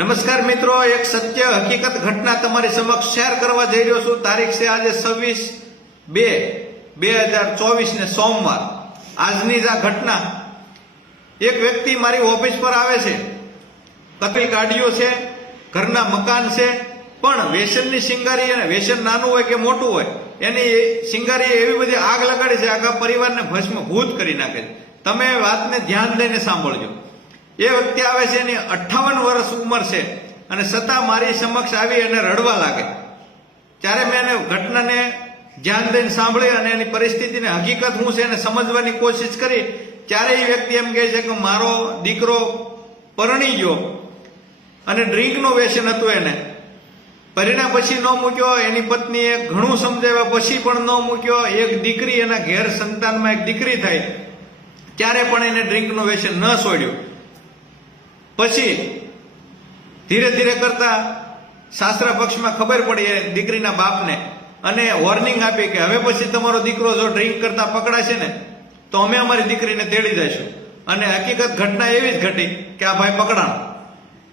નમસ્કાર મિત્રો, એક સત્ય હકીકત ઘટના તમારી સમક્ષ શેર કરવા જઈ રહ્યો છું. તારીખ છે આજે છવ્વીસ બે બે હજાર ચોવીસ ને સોમવાર. આજની જ આ ઘટના. એક વ્યક્તિ મારી ઓફિસ પર આવે છે. કતરી ગાડીઓ છે, ઘરના મકાન છે, પણ વેસનની શિંગારી અને વ્યસન નાનું હોય કે મોટું હોય, એની શિંગારી એવી બધી આગ લગાડી છે, આખા પરિવારને ભસ્મભૂત કરી નાખે છે. તમે વાતને ધ્યાન દઈને સાંભળજો. એ વ્યક્તિ આવે છે એની અઠ્ઠાવન વર્ષ ઉંમર છે અને છતાં મારી સમક્ષ આવી અને રડવા લાગે. ત્યારે મેં એને ઘટનાને ધ્યાન દઈને સાંભળી અને એની પરિસ્થિતિને હકીકત શું છે એને સમજવાની કોશિશ કરી. ત્યારે એ વ્યક્તિ એમ કહે છે કે મારો દીકરો પરણી ગયો અને ડ્રિંકનું વ્યસન હતું એને. પરિણામ પછી ન મૂક્યો, એની પત્નીએ ઘણું સમજાવ્યા પછી પણ ન મૂક્યો. એક દીકરી એના ઘેર સંતાનમાં એક દીકરી થાય ત્યારે પણ એને ડ્રિંકનું વ્યસન ન છોડ્યું. પછી ધીરે ધીરે કરતા શાસ્ત્ર પક્ષમાં ખબર પડી એ દીકરીના બાપને અને વોર્નિંગ આપી કે હવે પછી તમારો દીકરો જો ડ્રિંક કરતા પકડાશે ને, તો અમે અમારી દીકરીને તેડી જઈશું અને હકીકત ઘટના એવી જ ઘટી કે આ ભાઈ પકડાણો.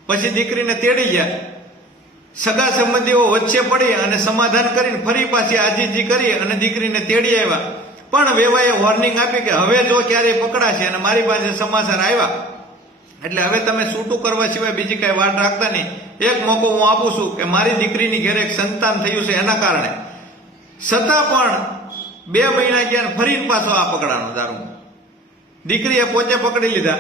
પછી દીકરીને તેડી ગયા. સગા સંબંધીઓ વચ્ચે પડી અને સમાધાન કરીને ફરી પાછી આજીજી કરી અને દીકરીને તેડી આવ્યા. પણ વેવાએ વોર્નિંગ આપી કે હવે જો ક્યારેય પકડાશે અને મારી પાસે સમાચાર આવ્યા એટલે હવે તમે છૂટું કરવા સિવાય બીજી કઈ વાત રાખતા નહીં. એક મોકો હું આપું છું કે મારી દીકરીની ઘેરે એક સંતાન થયું છે એના કારણે. છતાં પણ બે મહિના ગયા ફરીને ફરી પાછો આ પકડાનો દારૂ દીકરીએ પોતે પકડી લીધા.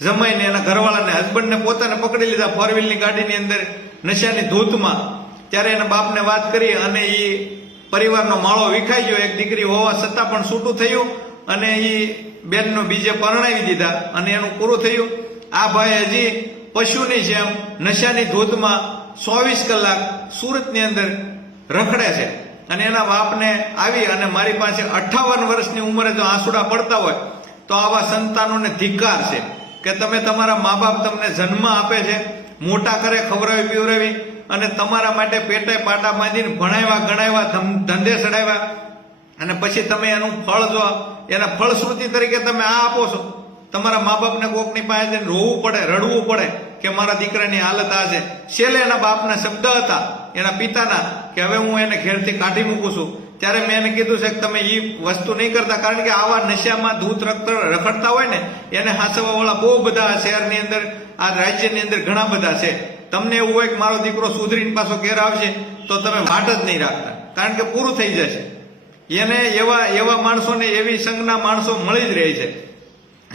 જમાઈને એના ઘરવાળાને હસબન્ડને પોતાને પકડી લીધા ફોર વ્હીલની ગાડીની અંદર નશાની ધૂતમાં. ત્યારે એના બાપને વાત કરી અને એ પરિવારનો માળો વિખાઈ ગયો. એક દીકરી હોવા છતાં પણ છૂટું થયું અને એ બેનનો બીજે પરણાવી દીધા અને એનું પૂરું થયું. આ ભાઈ હજી પશુની જેમ નશાની ધોધમાં ચોવીસ કલાક સુરતની અંદર રખડે છે. અને એના બાપને આવી અને મારી પાસે અઠાવન વર્ષની ઉંમરે જો આંસુડા પડતા હોય, તો આવા સંતાનોને ધિક્કાર છે કે તમે તમારા મા બાપ તમને જન્મ આપે છે, મોટા કરે ખવડાવી પીવરાવી અને તમારા માટે પેટે પાટા બાંધીને ભણાવ્યા ગણાવ્યા ધંધે ચડાવ્યા. અને પછી તમે એનું ફળ જો એના ફળશ્રુતિ તરીકે તમે આ આપો છો. તમારા મા બાપને કોકની પાસે જઈને રોવું પડે, રડવું પડે કે મારા દીકરાની હાલત આ છે. છેલ્લે એના બાપના શબ્દ હતા, એના પિતાના, કે હવે હું એને ઘેરથી કાઢી મૂકું છું. ત્યારે મેં એને કીધું છે કે તમે એ વસ્તુ નહીં કરતા, કારણ કે આવા નશામાં ધૂત રક્ત રખડતા હોય ને, એને હાંસવાવાળા બહુ બધા શહેરની અંદર, આ રાજ્યની અંદર ઘણા બધા છે. તમને એવું હોય કે મારો દીકરો સુધરીને પાછો ઘેર આવશે, તો તમે વાટ જ નહીં રાખતા. કારણ કે પૂરું થઈ જશે. એને એવા એવા માણસોને એવી સંઘના માણસો મળી જ રહે છે.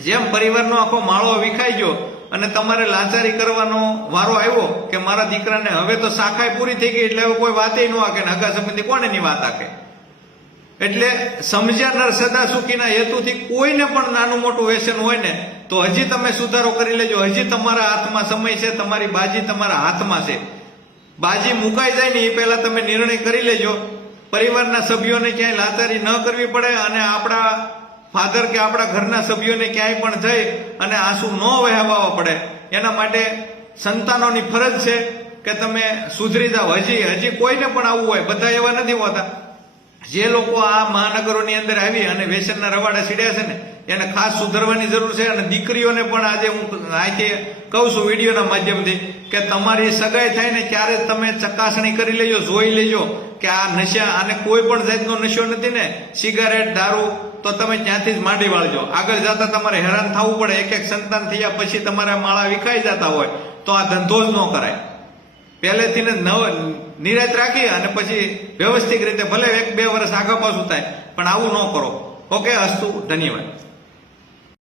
જેમ પરિવારનો આખો માળો વિખાઈ ગયો અને તમારે લાચારી કરવાનો વારો આવ્યો કે મારા દીકરાને હવે તો શાખાઈ પૂરી થઈ ગઈ એટલે હવે કોઈ વાતે ન આકે ને હગા સંબંધી કોણ એની વાત આકે એટલે સમજ્યા સદા સુખીના હેતુથી કોઈને પણ નાનું મોટું વ્યસન હોય ને તો હજી તમે સુધારો કરી લેજો. હજી તમારા હાથમાં સમય છે, તમારી બાજી તમારા હાથમાં છે. બાજી મુકાઈ જાય ને એ પહેલા તમે નિર્ણય કરી લેજો. પરિવારના સભ્યોને ક્યાંય લાચારી ન કરવી પડે અને આપણા ફાધર કે આપણા ઘરના સભ્યોને ક્યાંય પણ જઈ અને આંસુ ન વહેવાવા પડે. એના માટે સંતાનોની ફરજ છે કે તમે સુધરી જાઓ. હજી હજી કોઈને પણ આવવું હોય. બધા એવા નથી હોતા. જે લોકો આ મહાનગરોની અંદર આવી અને વ્યસનના રવાડા સીડ્યા છે ને, એને ખાસ સુધરવાની જરૂર છે અને દીકરીઓને પણ આજે હું આજે કહું છું વિડીયોના માધ્યમથી કે તમારી સગાઈ થાય ને ત્યારે તમે ચકાસણી કરી લેજો, જોઈ લેજો કે આ નશા આને કોઈ પણ જાતનો નશો નથી ને, સિગારેટ, દારૂ, તો તમે ત્યાંથી જ માંડી વાળજો. આગળ જતા તમારે હેરાન થવું પડે એક એક સંતાન થયા પછી તમારા માળા વિખાઈ જતા હોય, તો આ ધંધો જ ન કરાય. પહેલેથી ને નવ નિરાત રાખી અને પછી વ્યવસ્થિત રીતે ભલે એક બે વર્ષ આગળ પાછું થાય, પણ આવું ન કરો. ઓકે, અસ્તુ, ધન્યવાદ.